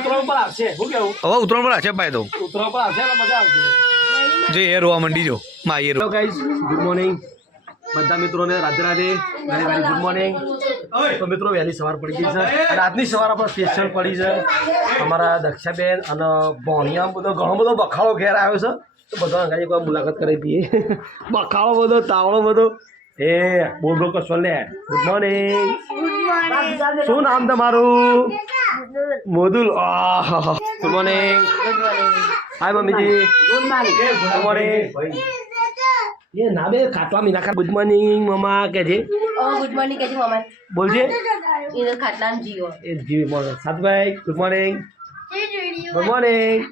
ઉતરાણ પર આવશે શું કેવું હવે ઉતરણ પર આવશે ભાઈ તો ઉતરાણ પર આવશે મજા આવશે જે એ રોવા મંડી જો માં એ રો ગાઈઝ ગુડ મોર્નિંગ બધા મિત્રોને Radhe Radhe very very good morning તો મિત્રો વહેલી સવાર પડી ગઈ છે રાતની સવાર આપણે સ્પેશિયલ પડી છે અમારા દક્ષાબેન અને ભોણિયા બધો ઘણો બધો બખાડો ઘેર આવ્યો છે તો બધો અંગાજી કોઈ મુલાકાત કરી દઈએ બખાડો બધો તાવડો બધો એ બોલ બોલ કશો લે ગુડ મોર્નિંગ શું નામ તમારું મોદુલ ગુડ મોર્નિંગ હાય મમ્મીજી ગુડ મોર્નિંગ ये ना बे खाटवा मीना का गुड मॉर्निंग मम्मा के जे गुड मॉर्निंग कैसे मामा बोल जे इधर खाटनाम जियो ए जी बोल साथ भाई good morning good morning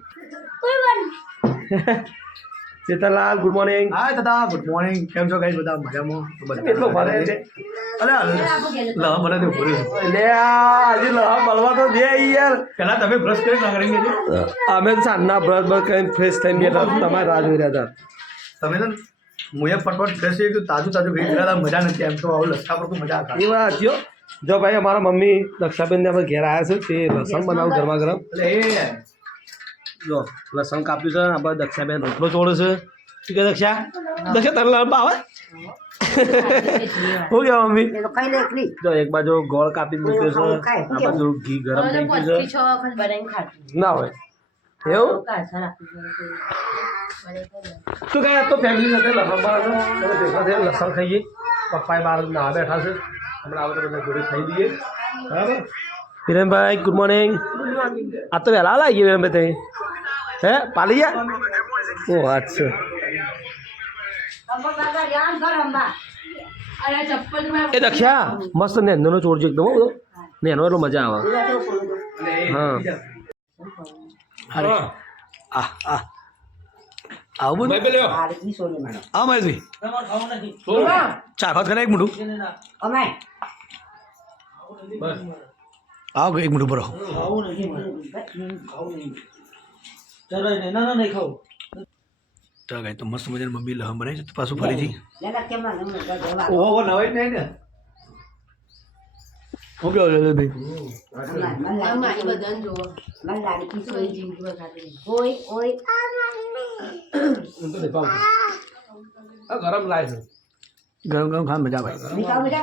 Sitalal good morning hi दादा गुड मॉर्निंग કેમ છો ગાઈસ બધા મજામાં કેટલો ભરે છે અલે લહ મને દે ભરે લે આજે લહ બળવા તો દે યાર પહેલા તમે બ્રશ કરી ના કરેંગે અમે સાંજના બ્રશ કરીને ફ્રેશ થઈને બેઠા તમારે રાહ જોઈ રહ્યા હતા તમે ને મુએ ફટફટ ફ્રેશ થઈ તો તાજું તાજું ભેટ ગયા મજા નથી એમ તો આવું લસકા પર તો મજા આવે એ વાત થયો જો ભાઈ અમારા મમ્મી દક્ષાબેન ને આપણે ઘેર આવ્યા છે તે લસણ બનાવું ગરમા ગરમ એટલે જો લસણ કાપ્યું છે આપણે દક્ષાબેન રોટલો ચોળે છે શું કે દક્ષા તારે લણ ભાવે શું કે મમ્મી જો એક બાજુ ગોળ કાપી મૂક્યો છે આ બાજુ ઘી ગરમ થઈ ગયું છે ના હોય એવું શું કઈ તો ફેમિલી સાથે લસણ બનાવજો લસણ ખાઈએ પપ્પાએ બહાર ના બેઠા છે હમણાં આપણે બધા જોડે ખાઈ દઈએ બરાબર હિરેનભાઈ ગુડ મોર્નિંગ આ તો વહેલા લાગી હિરેનભાઈ તમે હે પાલી ગયા ઓ અચ્છા એ દક્ષા મસ્ત નેનો ચોરજો એકદમ બધો નેનો એટલો મજા આવે હા અરે આવું બધું હા મહેશભાઈ ચા ખાત કરે એક મોટું આવો એક મોટું ભરો ચાલ ગાય તો મસ્ત મજાની મમ્મી લહમ બનાવી છે પાછું ફરીથી ઓહો નવાઈ નહીં ને હું કેવું છે ગરમ લાય છે ગરમ ગરમ ખાવા મજા આવે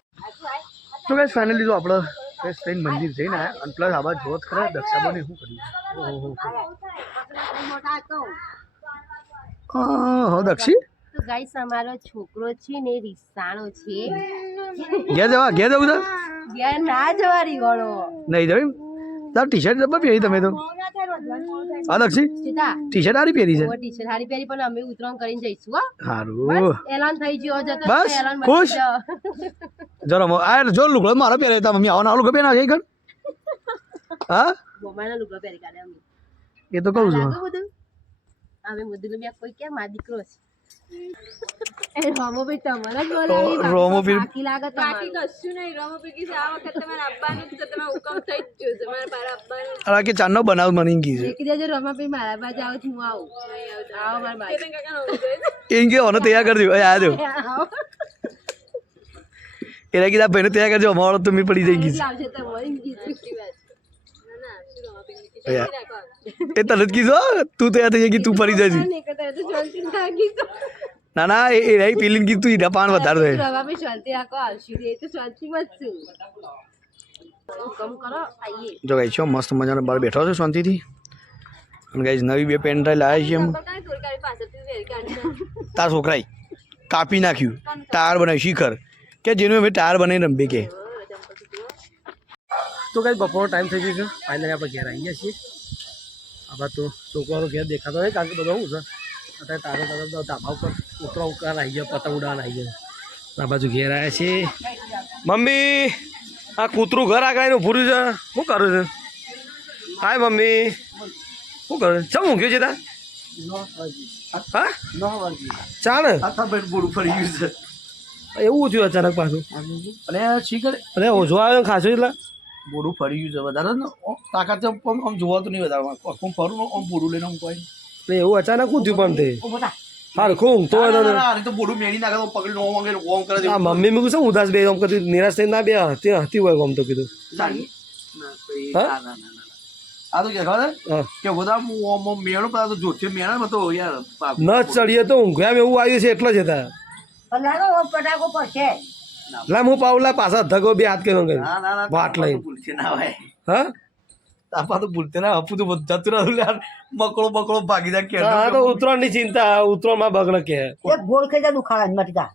તો ગાઈસ ફાઇનલી જો આપણે ફ્રેશ થઈને મંદિર જઈને આવ્યા અને પ્લસ આવા જોત ખરા દક્ષાબોને શું કર્યું હો દક્ષી તો ગાઈસ અમારો છોકરો છે ને રીસાણો છે ઘેર જવું છે યાર ના જવારી ગળો નહીં જવું તાર ટી શર્ટ ડબ્બા પહેરી તમે તો હા દક્ષી ટી શર્ટ હારી પહેરી છે ટી શર્ટ હારી પહેરી પણ અમે ઉતરાણ કરીને જઈશું હો સારું એલાન થઈ ગયો જતો બસ ખુશ જરા આ જો લુગડો મારો પહેરે તા મમ્મી આવો લુગડો પહેરા છે કર હા બોમાના લુગડો પહેરી કાઢે અમે એ તો કહું છું બધું અમે બધું મે કોઈ કે મા દીકરો છે એ રોમો ભાઈ તમારા જોરાવી રોમો ભાઈ બાકી લાગે બાકી કશું નહીં રોમો ભાઈ કે આ વખત તમારે આપવાનું છે તમારે હુકમ થઈ જ ગયો છે મારે પાર આપવાનું અરે કે ચાંદનો બનાવ મની ગઈ છે એક દેજો રોમો ભાઈ મારા બાજુ આવ છું આવું આવો મારા બાજુ કેતન કાકા નો જોઈએ એમ કે ઓને તૈયાર કરી દો આ દો એરા કીધા ભાઈને તૈયાર કરજો અમારો તો મી પડી જઈ ગઈ આવશે તો મરી ગઈ ના ના શું રોમો ભાઈ છે એ તને જ કીધું તું તૈયાર થઈ ગઈ તું પડી જજી ને કહેતા તો શાંતિ લાગી તો ના ના એ રહી પીલીન કીધું ઈડા પાન વધારે દે રોમો ભાઈ શાંતિ રાખો આવશું રે તો શાંતિ બચશું હુકમ કરો આઈએ જો ગાઈ છો મસ્ત મજાનો બાર બેઠો છે શાંતિથી અને ગાઈસ નવી બે પેન ડ્રાઈવ લાવ્યા છીએ બતાય થોડી પાછળથી વેરી કાઢી તાર છોકરાએ કાપી નાખ્યું ટાયર બનાવ્યું શિખર કે જેનું અમે ટાયર બનાવીને રમીએ કે તો કઈ બપોરનો ટાઈમ થઈ ગયો છે ફાઇનલી આપણે ઘેર આવી ગયા છીએ આમાં તો છોકરાનો ઘેર દેખાતો હોય કારણ કે બધું શું છે અત્યારે તારો ધાબા ઉપર ઉતરા ઉકાર આવી ગયા પતંગ ઉડાન આવી ગયા આ બાજુ ઘેર આવ્યા છે મમ્મી આ કૂતરું ઘર આગળ ઊભું રહ્યું છે શું કરું છે હાય મમ્મી શું કરું છે શું ઊંઘ્યું છે તાર હા ચાલે બોડું ફરી ગયું છે એવું થયું અચાનક પાછું અને શીખર અને ઓછો આવ્યો ખાસો એટલે બોડું ફરી ગયું છે વધારે ને તાકાત આમ જોવાતું નહીં વધારે આમ ફરું આમ બોડું લઈને આમ કોઈ એવું અચાનક શું થયું પણ તે હારું ખૂબ તો બોડું મેળી નાખે તો પકડી ઓમ અંગે ઓમ કરે છે મમ્મી મેં શું ઉદાસ બે આમ કીધું નિરાશ થઈને ના બે હતી હોય આમ તો કીધું હા આ તો કે ખબર હા. કે બધા મેણું પણ તો જોશે મેણા તો યાર ન ચડીએ તો ઊંઘ્યામ એવું આવ્યું છે એટલે જ હતા પટાકો પડશે લા હું પાવલા પાછા ધગો બે હાથ કર્યો કરી ના ના ના વાટ લઈને ભૂલશે ના હોય હા તાપા તો ભૂલતે ના અપુ તો જતું રહ્યું યાર મકડો બકડો ભાગી જાય હા તો ઉત્તરાયણની ચિંતા ઉત્તરાયણમાં બગડે કે ગોળ ખાઈ જા દુખાવા મટકા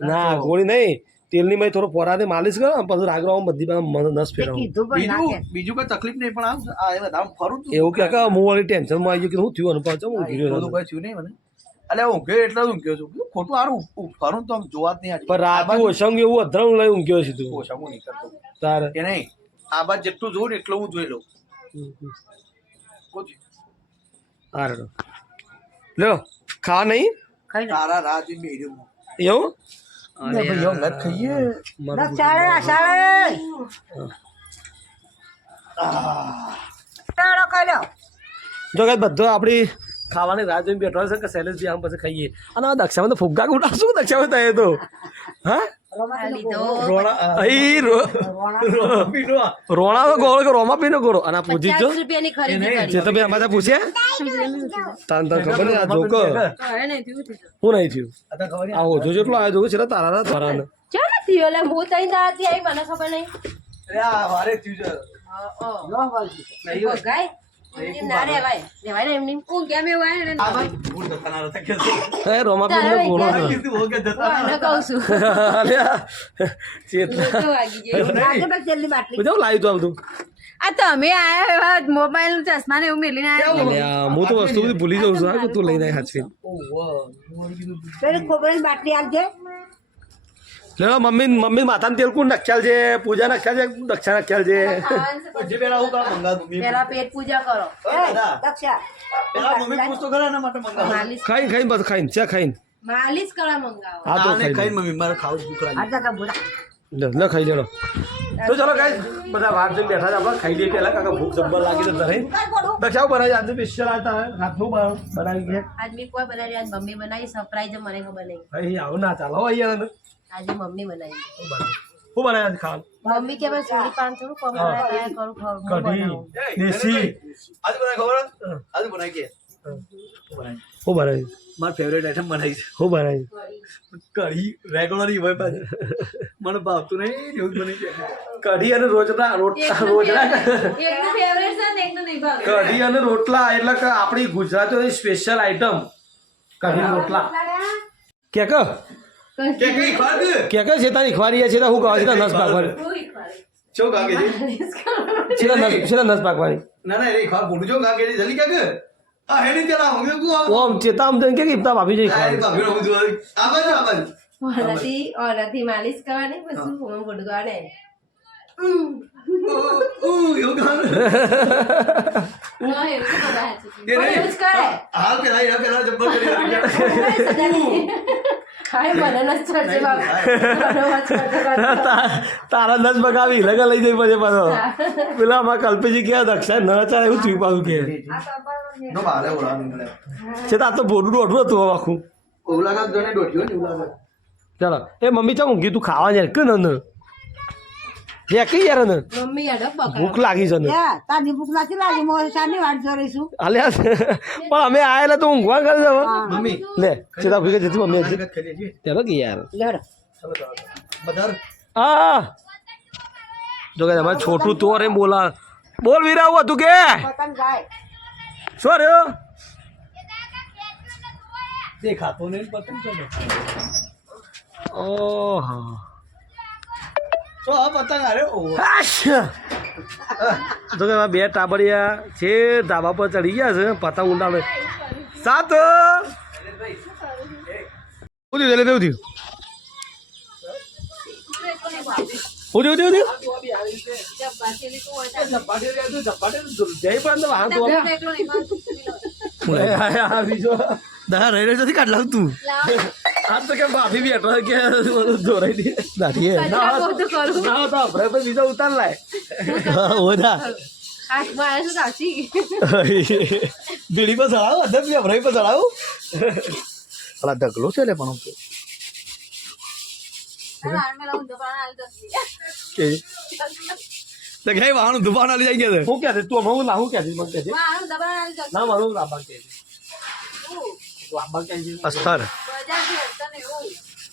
ના ગોળી નહીં તેલની માં થોડો પોરાથી માલિશ કરો ને પછી રાગરો બધી પાસે નસ ફેરવું કીધું પણ ના કે બીજું કઈ તકલીફ નહીં પણ આ બધા ફરું છું એવું કે હું વાળી ટેન્શનમાં આવી ગયું કે હું થયું અનુભવ છું હું બધું કઈ થયું નહીં મને એટલે ઊંઘ્યો એટલે ઊંઘ્યો છું ખોટું સારું ફરું તો આમ જોવા જ નહીં આજે. પણ રાતે ઓછંગ એવું અધરાવું લઈ ઊંઘ્યો છે તું ઓછા હું નહીં કરતો તારે કે નહીં આ બાદ જેટલું જોઉં ને એટલું હું જોઈ લઉં હારે લ્યો ખા નહીં ખાઈ લે તારા રાહ જોઈને બેહી રહ્યો હું. એવું અરે ભાઈ એમ નથી ખાઈએ મારું ચાલે ચાલો ખાઈ લો જો કે બધો આપણી ખાવાની રાહ જોઈને બેઠો છે કે શૈલેષ બી આમ પછી ખાઈએ અને આ દક્ષામાં તો ફુગ્ગા ઉડાડશું દક્ષામાં થાય તો હા અહીં રોણાનો ગોળો કે રોમા પીનો ગોળો અને આ પૂછી જો રૂપિયાની ખરીદી કરી જે તો ભાઈ અમારે પૂછે તાન તાન ખબર નહીં આ જોકો હું નહીં થયું આ તો ખબર આ ઓછો જેટલો આવ્યો જોકો છે તારા ના તારા ને ચાલો થયો એટલે હું તઈ દાતી આવી મને ખબર નહીં અરે આ વારે થયું છે ગાય ના રેવાય રેવાય ને એમની હું કેમ એવું આવે ને આ બાદ ભૂલ જતા ના રહેતા કે હે રોમા પીનો ગોળો છે કીધું હો કે જતા ના હું કહું છું અલ્યા ચેતલા તો વાગી જાય બધું લાવ્યું તું બધું આ તમે આયા એવા મોબાઈલ ચશ્મા ને એવું મેલીને આયા અલ્યા હું તો વસ્તુ બધી ભૂલી જાઉં છું હા કે તું લઈને આવી હાચવી પેલી ખોબરાની બાટલી આવજે લેલો મમ્મી માથામાં તેલ કોણ નખ્યાલ છે પૂજા નખ્યાલ છે દક્ષા નખ્યાલ છે જે પેલા હું કામ મંગાવું મમ્મી પેલા પેટ પૂજા કરો દક્ષા પેલા મમ્મી પૂછતો ખરા એના માટે મંગાવું માલિશ ખાઈને બસ ખાઈને ચા ખાઈને માલિશ કરવા મંગાવો હા તો આને ખાઈ ખાઈને મમ્મી મારે ખાવું જ ભૂખ લાગી આજા કા બોલા લે ખાઈ લેલો તો ચલો ગાઈસ બધા વાત જોઈને બેઠા છે આપણે ખાઈ લઈએ પેલા કાકા ભૂખ જબ્બર લાગી તો તરે દક્ષાઓ બનાવી આજે સ્પેશિયલ આવતા હાથનું બનાવી ગયા આજ મેં કોઈ બનાવી આજ મમ્મી બનાવી સરપ્રાઈઝ મને ખબર નહીં અહીં આવું ના ચાલો અહીંયા આજે મમ્મી બનાવી શું બનાવ્યા આજે ખાવાનું મમ્મી કે બસ થોડી પાન થોડું કમ બનાવ્યા કરું ખાવું કઢી દેશી આજે બનાવી ખબર આજે બનાવી કે શું બનાવ્યું મારી ફેવરેટ આઈટમ બનાવી છે શું બનાવ્યું કઢી રેગ્યુલર હોય પાછી મને ભાવતું નહીં એવું જ બની જાય કઢી અને રોટલા રોટલા એકનું ફેવરેટ છે ને એકનું નહીં ભાવે કઢી અને રોટલા એટલે કે આપણી ગુજરાતીઓની સ્પેશિયલ આઈટમ કઢી રોટલા કે કે કઈ ખાદ કે શેતાની ખવારી છે હું કહે છે નસ પાકવાની ચો ગાગે છેલ્લા નસ પાકવાની ના ના એ ખા બોલું જો ગાગે જલ્દી કે આ હેડી તેલા હું કે ઓમ ચેતા આમ કે ઇફતા ભાભી જઈ આ ખાવાની ભાભી હું જોઈ આ બાજુ ઓરથી માલિશ કરવાની પછી હું ગુડગાડે ઓ યો ગાન હા, એવું તો બધા છે. એવું જ કરે હાલ પેલા જબ્બર કરી ખાય મને ન ચડશે બાપ મને ચડશે તારા નસ બગાવી લગા લઈ જઈ પછી પાછો પેલા અમારા કલ્પેજી ગયા દક્ષા ન ચાલે એવું થયું પાછું કે નો બાલે ઓલા મને છે તો આ તો બોડું દોઢું હતું આખું ઓલા કા જને ડોટ્યો ને ઓલા ચાલો એ મમ્મી ચા ઊંઘી તું ખાવા જાય કે ન લે કઈ યાર ને મમ્મી યાર બકા ભૂખ લાગી છે ને તારી ભૂખ નથી લાગી મોર શાની વાટ જોઈશું અલ્યા પણ અમે આયેલા તો ઊંઘવા કરે છે મમ્મી લે ચેતા ભૂખે જતી મમ્મી હજી ખેલી જી ચાલો કે યાર લેડો બધાર આ જો કે તમારે છોટું તો રે બોલા બોલ વીરા હતું કે પતંગ ગાય શું રહ્યો દેખાતો નહીં પતંગ ચલો ઓહો તો આ પતંગ આરે ઓ તો કે બે ટાબરિયા છે ધાબા પર ચડી ગયા છે પતંગ ઊંડાને સાત ઉધ્યું એટલે ઉધ્યું ઉધ્યું જય પણ વાહન તો એકલો નહીં ભાવે. બીજો દા રેડે નથી કાઢ લાવ તું આજ તો કે ભાભી બેઠો કે દોરાઈ દે દાઢીએ કચરા પોતું કરું. ના તો આપણે પણ બીજો ઉતાર લાય ઓધા હાથમાં આવે છે સાચી. બીડી પર ચડાવો અધર બી અભરાઈ પર ચડાવો પેલા ઢગલો છે લે પણ હાલ મેં લાવું દુકાન હાલ દસ. કે તો કઈ વાહન દુકાન આલી જાય કે હું ક્યાં તું હું લાવું ક્યાં મને કહે મારું દબાણ આવી જશે. ના મારું લાંબા કહે લાંબા કહે છે અસ્તર બજારથી હશે ને એવું.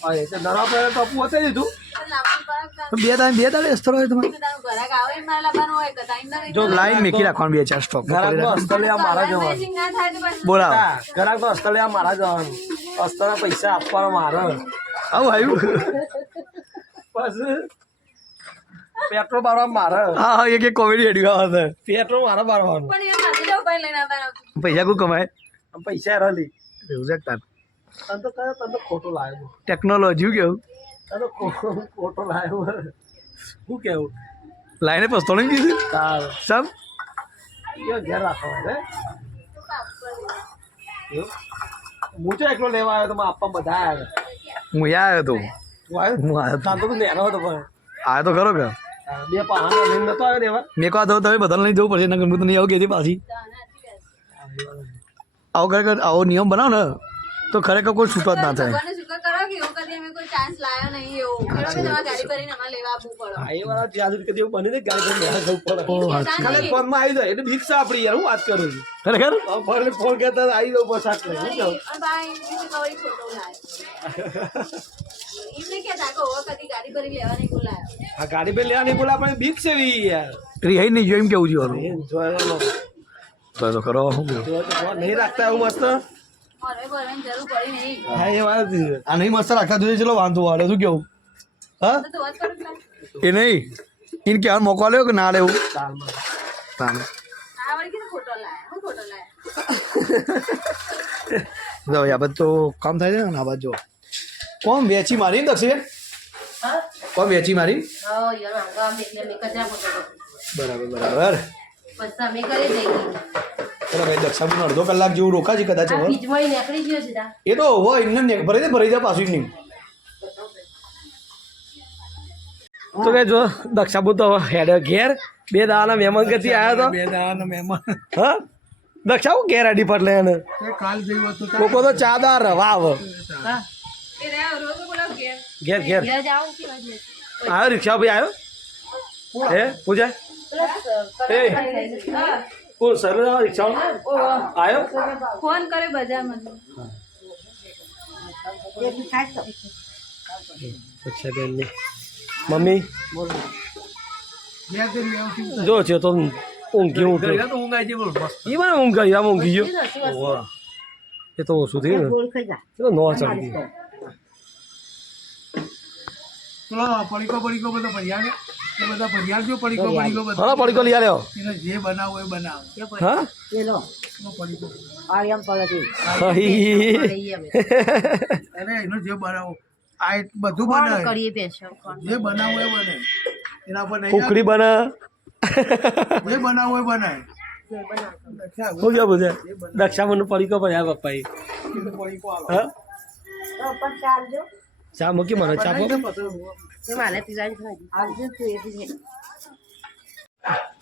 હા એ તો નરા પર તો આપું હતી દીધું પણ લાંબુ પરાગ બે દાડે અસ્તર હોય તમારે તારું ઘરાક આવે ને મારે લાવવાનું હોય કે તાઈને નહીં જો લાઈન મેકી રાખવાનું 2-4 સ્ટોક ઘરાકનો અસ્તલિયા મારા જવાનું મેચિંગ ના થાય તો પછી બોલાવો ઘરાકનો અસ્તલિયા મારા જવાનું અસ્તરના પૈસા આપવાના મારે આવું આવ્યું પછી પેટ્રોલ બારવા મારે હા હા એક કોમેડી હેડી આવે પેટ્રોલ મારે બારવાનું પણ એ માથે જવું ભાઈ લઈને આવવાના. પૈસા કોઈ કમાય આમ પૈસા રલી એવું છે તાર તને તો કયો તને તો ખોટું લાવ્યું ટેકનોલોજી કેવું તને તો ખોટો લાવ્યો શું કેવું લાઈને પસ્તો નહીં કીધું તાર સમ કયો ઘેર રાખવા હે એવું? હું તો એકલો લેવા આવ્યો તો મારા આપવા બધા આવ્યા હું યા આવ્યો તો તું આવ્યો હું આવ્યો તાર તો તું નેનો હતો પણ આવ્યો તો ખરો કે બે પહાડો લઈને નતો આવ્યો દેવા મેં કહો તો તમે બધાને નહીં જવું પડશે નકર હું તો નહીં આવું કહેતી પાછી આવો ખરેખર આવો નિયમ બનાવો ને તો ખરેખર કોઈ છૂટો જ ના થાય ભગવાનને શુક્ર કરો કે એવું કદી અમે કોઈ ચાન્સ લાયો નહીં એવું. બરાબર, તમારે ગાડી ભરીને અમારે લેવા આવવું પડે. આ એ વાળા જ્યાં સુધી કદી એવું બની ને ગાડી પર લેવા જવું પડે ખાલી ફોનમાં આવી જાય એટલે બીક છે આપણી યાર હું વાત કરું છું ખરેખર ફોન કહેતા આવી જાઉં બસ આટલે શું કહું અને ભાઈ એમને કવરી ખોટો લાયો. એમને કહેતા કે હવે કદી ગાડી ભરી લેવા નહીં બોલાયો. આ ગાડી પર લેવા નહીં બોલા પણ બીક છે એવી યાર રિહાઈ નહીં જોઈ એમ કેવું જોવાનું એ જોયેલો. તો ખરો શું કેવું જોયેલો તો ફોન નહીં રાખતા એવું મસ્ત હવે ભરવાની જરૂર પડી નહીં. હા એ વાત છે. આ નહીં મસ્ત રાખતા જોઈએ ચલો વાંધો વાળે શું કેવું હા તો વાત કરું છું. એ નહીં એને કહેવાનો મોકો લેવો કે ના લેવું તાલમાં. તાને આ વળી કીધું ખોટો લાયો. હું ખોટો લાયો. જો આ બધું તો કામ થાય છે ને આ બાજુ કોમ વેચી મારી ને દક્ષિણ કોમ વેચી મારી હા યાર આમ એટલે મેં કચરા પોતો બરાબર બરાબર પછી અમે કરી દઈએ ચલો ભાઈ દક્ષાબુન અડધો કલાક જેવું રોકાશે કદાચ આ હવે બીજમાં નીકળી ગયો છે તા એ તો હોય એમને ભરી દે પાછું નહીં તો કે જો દક્ષાબુ તો હેડે ઘેર બે દાવાના મહેમાન ગતિ આવ્યો તો બે દાવાના મહેમાન હા દક્ષાબુ ઘેર અડી પટ લે એને કાલ ગયું હતું લોકો તો ચાદાર વાવ હા એ રહ્યા રોજ બોલાવ કે ઘેર ઘેર ઘેર જાવ કે વાજે આવ્યો રિક્ષા ભાઈ આવ્યો હે પૂજા એ કોણ સર રિક્ષા આવ્યો ફોન કરે બજારમાંથી. દક્ષાબેન ની મમ્મી જો છે તો ઊંઘી ઊંઘી એ મને ઊંઘ આવી આમ ઊંઘી ગયો ઓહો. એ તો ઓછું થયું ને એ તો નો ચડી ગયું પડીકો બધો ભર્યા એ બધા ભર્યા જો પડીકો બધો હા પડીકો લઈ આવ્યો એને જે બનાવો એ બનાવો હા પડીકો હા, અરે એનો જે બનાવો આ બધું બને કરીએ પેશો જે બનાવો એ બને એના પર નહીં કુકડી બને જે બનાવો એ બનાય શું છે બધે દક્ષાબેન પડીકો ભર્યા પપ્પા એ પડીકો આલો હા ચા મૂકી મને ચા મૂકી મારે પીવાની છે આવજો તું એ પીજે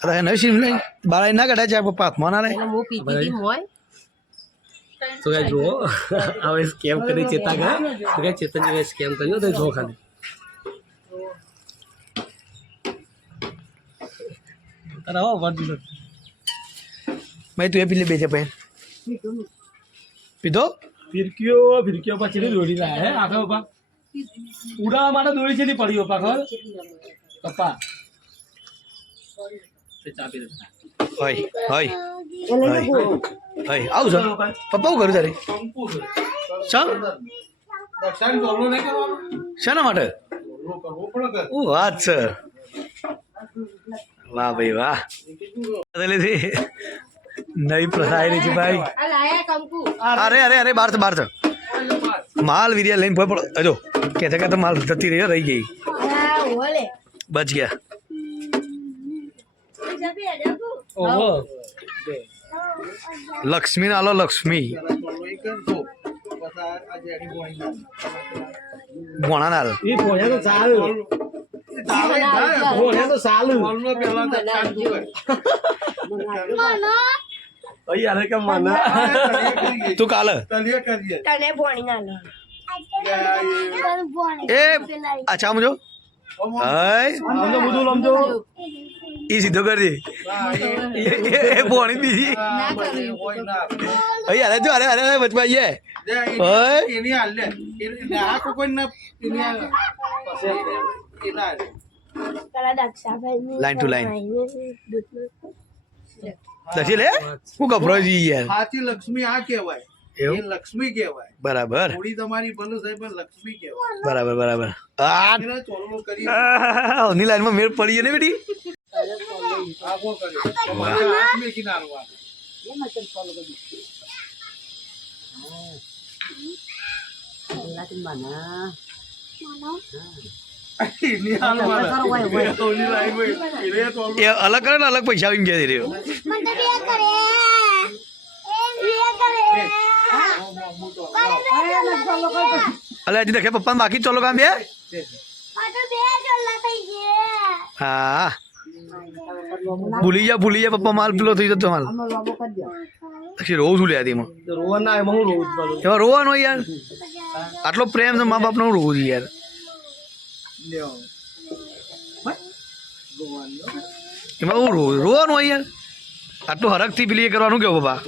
અરે નવી સીમ લઈ બાળા ના કઢાય છે પપ્પા હાથમાં ના લે એટલે હું પીતી હતી હોય તો કઈ જુઓ હવે સ્કેમ કરી ચેતા ગયા તો કઈ ચેતન સ્કેમ કર્યો તો જો ખાલી અરે હો વડી ભાઈ તું એ પી લે બે છે ભાઈ પીધો ફિરકીઓ પછી ની દોડી રહ્યા હે આખા પપ્પા ઉડાવવા માટે દોડી છે ની પડી પપ્પા ખબર પપ્પા ચા પી લે હોય હોય હોય હોય આવું છે પપ્પા હું કરું તારે ચમ દક્ષાની ડોલો નહીં કરવાનો શાના માટે ડોલો કરવો પડે કે ઓ વાત છે વાહ ભાઈ વાહ લીધી નવી પ્રથા આવી રહી છે ભાઈ આ લાયા કંકુ અરે અરે અરે બાર છે માલ વિરિયા લઈને ભોય પડો હજો કે તો માલ જતી રહી ગઈ આ ઓલે બચ ગયા ઓહો લક્ષ્મી ના લો લક્ષ્મી ડોલો એ કરજો પછી આ જેડી બોઈ ભોણા ના લો એ ભોયા તો ચાલુ ભોયા તો ચાલુ બોલનો પેલા દક્ષાન જોવે ભાઈ અરે કે મને તું કાલે તલિયે કરીએ તને ભોણી ના લો એ અચ્છા મુજો હાય સમજો બધું સમજો એ સીધો કરજે એ પોણી બીજી ના કરવી હોય ના અહીં અરે જો અરે વચમાં આવીએ ઓય એની હાલ લે એને આ કોઈ ના એની હાલ એના લાઈન ટુ લાઈન દક્ષી લે હું ગભરો જી યાર સાચી લક્ષ્મી આ કહેવાય એ એવું લક્ષ્મી કહેવાય બરાબર થોડી તમારી ભલું થાય પણ લક્ષ્મી કહેવાય બરાબર બરાબર આ એને ચોરલો કરી ઓની લાઈનમાં મેળ પડી ગયો ને બેટી આગો કર્યો મારા હાથ મેં કિનારો આ એની હાલ મારા ઓલી લાઈન હોય એ તો એ અલગ કરે ને અલગ પૈસા આવીને ગયા રહ્યો અલે હજી દેખે પપ્પા બાકી ચોલો કામ બે હા ભૂલી જા પપ્પા માલ પેલો થઈ જતો માલ પછી રોવું છું લે એમાં રોવા ના એમાં હું રોવું છું એમાં રોવાનો યાર આટલો પ્રેમ છે મા બાપનો હું રોવું છું યાર લેવો એમાં હું રોવાનું હોય યાર આટલું હરખથી પેલી એ કરવાનું કેવું બાપા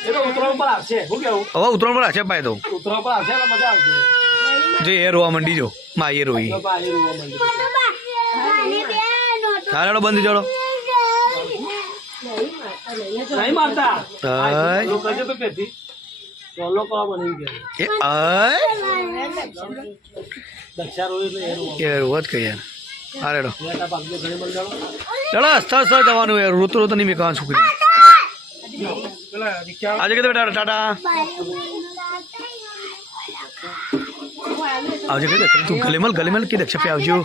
એ તો ઉતરાણ પર આવશે શું કેવું હવે ઉતરણ પર હશે પાય તો ઉતરાણ પર આવશે એટલે મજા આવશે જો એ રોવા મંડી જો માં એ રોઈ તો બહાર રોવા માંડ્યું. ચાલો બંધ જોડો નહીં મારતા અય લોકો કહેશે તો પેથી ચોલો કરવા બની ગયા એ અય દક્ષા રોય એટલે એ રોવા એ રોવા જ કઈ યાર હા રેડો બેટા ભાગજો ઘણી મળી જાણો ચલો સ્થળ જવાનું યાર રોતો નહીં મેં કહેવાનું છોકરી પેલા રિક્ષા આજે કે બેટા ટાટા આવજે કઈ દક્ષ તું ગલીમલ કઈ દક્ષ પે આવજો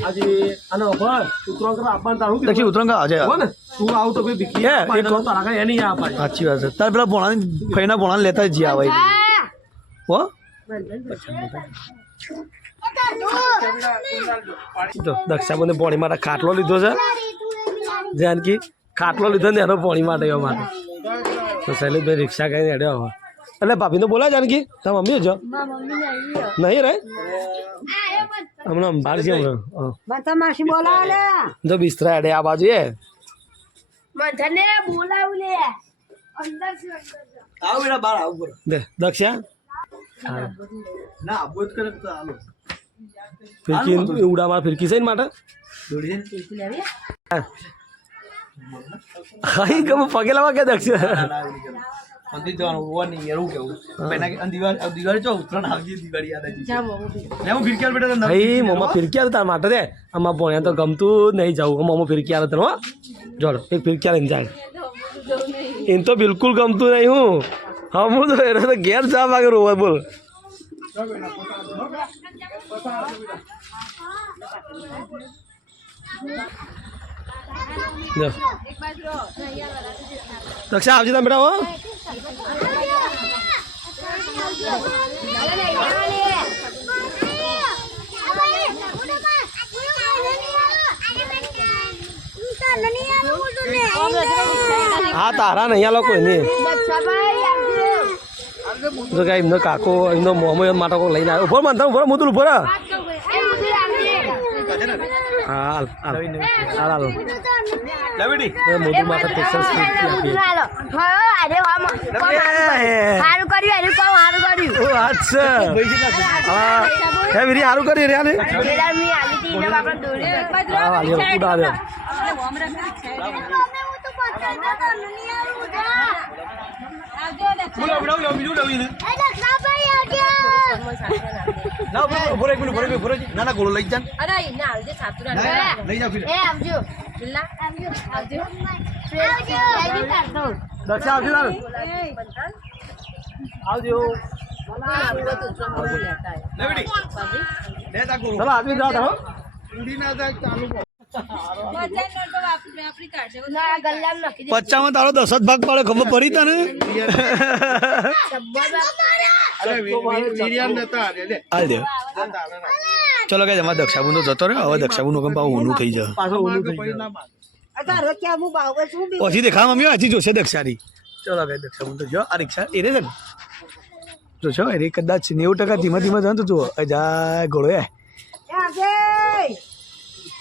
આજે આનો ભાઈ ઉતરાણ કરવા આપવાનું તારું દક્ષી ઉતરણ કા આજે હો ને તું આવું તો ભાઈ ભીખી હે, આપવાની એક તો તારા કાંઈ એની આ પાડી સાચી વાત છે તારે પેલા ભોણાની ફઈના ભોણાને લેતા જ આવે હો તો દક્ષા મને પોણી માટે ખાટલો લીધો છે જાનકી ખાટલો લીધો ને એનો પોણી માટે એવા માટે તો શૈલેષભાઈ રિક્ષા કઈ હેડ્યો હવે એટલે ભાભીને બોલા જાનકી તાર મમ્મી જો નહીં રે હમણાં બહાર છે હમણાં જો બિસ્તરા હેડે આ બાજુ એ આવ બેટા બહાર આવ બોલો દે દક્ષા ના આબો જ કરે તો હાલો ફિરકી ઉડામાં ફિરકી છે ને માટે દોડી હા ગમે પગે લાવવા કે દક્ષા મંદિર જવાનું હોવા નહીં યાર હું કેવું પેલા કે દિવાળી ચો ઉત્તરાયણ આવજી દિવાળી યાદ આવી લે હું ફિરકી બેટા તને ભાઈ મમ્મા ફિરકી આવે તાર માટે દે આમાં ભણ્યા તો ગમતું જ નહીં જવું મમ્મા ફિરકી આવે તને હો જોડો એક ફિરકી લઈને જાય એને તો બિલકુલ ગમતું નહીં હું હા હું તો એને તો ઘેર જા માગે રોવા બોલ જો દક્ષા આવજે તમે બેટા હો હા તારા નહીં આ લોકો નહીં જો કે એમનો કાકો એમનો મોમો એમ માટે કોઈ લઈને આવ્યો ઉભો માનતા ઉભો મુદુલ ઉભો હા હાલ હાલ હાલ લે બેટી મોદુલ માટે સ્પેશિયલ સ્પીચ આપી ઓ અચ્છા હા હે વીરી સારું કરી રહ્યા ને હા વાલી ઉડા દે બોલો બોલો બીજું નવીન ના ઉભો એક મિનિટ ના ના ગોળો લઈ જા લઈ જા ફિર દક્ષા આવજો લાલ આવજો લે બેટી લે તા ગોળો ચલો આદમી જાઓ હો ઉડી ના જાય ચાલુ 50 તારો 10 જ ભાગ પાડે ખબર પડી તને અરે વીરિયાન નતા લે હાલ દે ચલો કે જમા દક્ષાબુન તો જતો રહ્યો હવે દક્ષાબુન નું પાછું ઊનું થઈ જાય પાછો ઓલું થઈ પછી ગયું ના માર પછી દેખા મમ્મી હજી જોશે દક્ષાની ચલો કે દક્ષાબુન તો જો આ રિક્ષા એ રે છે ને જો છો એ કદાચ 90% ધીમે ધીમે જાય તો જુઓ જાય ઘોડો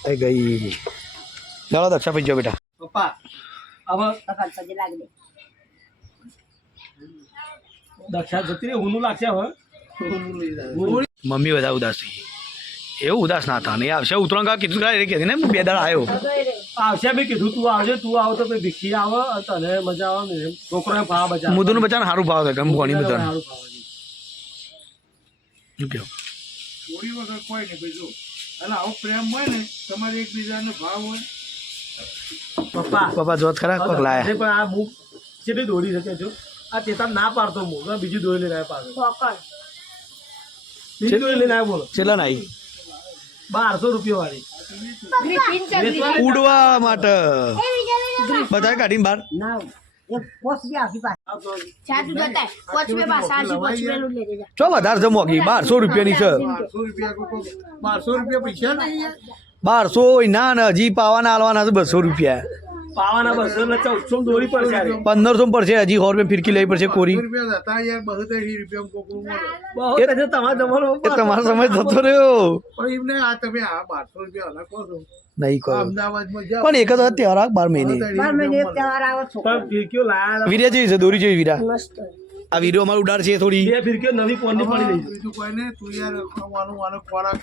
એ ગઈ ચાલો દક્ષા ભાઈ જો બેટા પપ્પા હવે દક્ષા જતી રહી ઊનું લાગશે હવે મમ્મી બધા ઉદાસ થઈ એવું ઉદાસ ના હતા ને આવશે ઉતરણ કા કીધું કે કીધું ને 2 દાડા આવ્યો આવશે બી કીધું તું આવજે તું આવ તો પછી ભીખી આવે તને મજા આવે ને છોકરાને ભાવ બજાવે મુદુનું બચાને સારું ભાવ છે ગમ કોની બધાને સારું ભાવે. શું કહો થોડી વગર કોઈ નહીં ભાઈ જો એટલે આવો પ્રેમ હોય ને તમારે એકબીજાનો ભાવ હોય પપ્પા પપ્પા જોત ખરા કોક લાયા પણ આ બુક કેટલી દોડી શકે છો આ ચેતન ના પાડતો હું બીજી દોરી લઈને આવ્યો પાછો બીજી દોરી લઈને આવ્યો બોલો ચેલા ના આવી 1200 રૂપિયા વાળી ઉડવા માટે બધા કાઢીને બહાર જાદુ જતા 5 में पास 5 में लूट ले जा ચો વધારે છે મોંઘી 1200 રૂપિયાની છે 1200 રૂપિયા પૈસા નહીં યાર 1200 ના ને હજી પાવાના આલવાના છે 200 રૂપિયા પાવાના 200 એટલે 1400 દોરી પડશે યાર. 1500 પર છે હજી 100 રૂપિયા ફિરકી લેવી પડશે કોરી રૂપિયા હતા યાર 82 રૂપિયા કોકરું મળે બહુ છે તમારે જમવાનો એ તમારો સમય થતો રહ્યો પણ એમને આ તમે આ 1200 રૂપિયા અલગ કહો છો નહીં કહો અમદાવાદમાં જાઓ પણ એક જ તહેવાર 12 મહિને પણ ફિરકીઓ લાયા વીર્યા જેવી છે દોરી જેવી વીરા આ વીરો અમારું ઉડાડ છે થોડી 2 ફિરકીઓ નવી કોની પડી રહી છે. બીજું કોઈ ને તું યાર વાનું ખોરાક